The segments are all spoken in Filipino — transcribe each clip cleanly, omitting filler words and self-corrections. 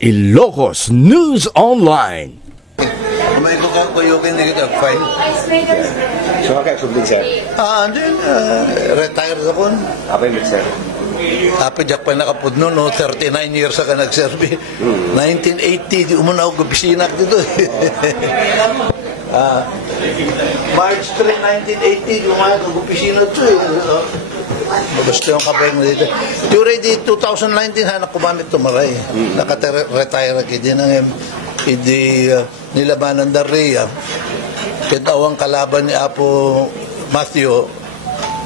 Ilocos News Online. May lugar ko yung hindi kita fine. So, okay, subling, sir. Retired ako. Apa yung sir? Tapi jak pa nakapudno, no? 39 years ako nagserbi. 1980, di umuna ako opisina dito. March 3, 1980, umana ako opisina dito. Basta yung kabayang na dito. Already 2019, hanak kumamit tumaray. Naka-retire ako din ang nilabanan ng Ria. Kitawang kalaban ni Apo Matthew,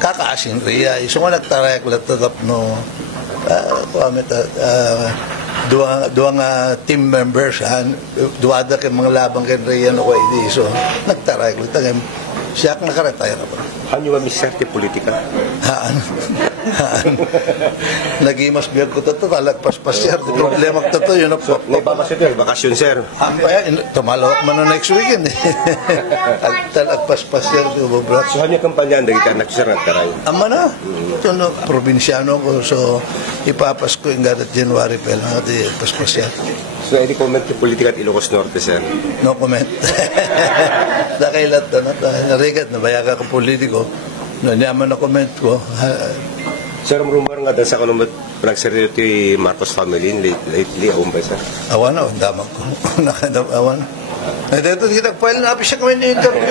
kakaasin Ria. So nga nagtaray ako tatap no, kumamit duwang team members, duwada kay mga labang kay Ria no kay di. So nagtaray ko tagay. Siya ang naka-retire ako. Ano ba miserte politika? Nagimas biyag ko ito, talagpas-pas sir. Problema ko ito, yun po. Nagpapasya, sir. Bakasyon, sir. Tumalawak man na next weekend. Talagpas-pas sir. So, ano yung kampanya ang kita nagsasar nagtaray? Ama na. Ito no, probinsyano ko. So, ipapas ko yung gadat January pa lang. At ipaspas yan. So, any comment yung politika at Ilocos Norte, sir? No comment. Nakailat na. Narigat, nabayaga ko politiko. Nanyaman na comment ko. Sir, ang rumor nga dahil sa kanumat nagseryoto yung Marcos family lately, awan ba, sir? Awan na, damag ko. Awan. Dito, kita file na, siya kami ni interview.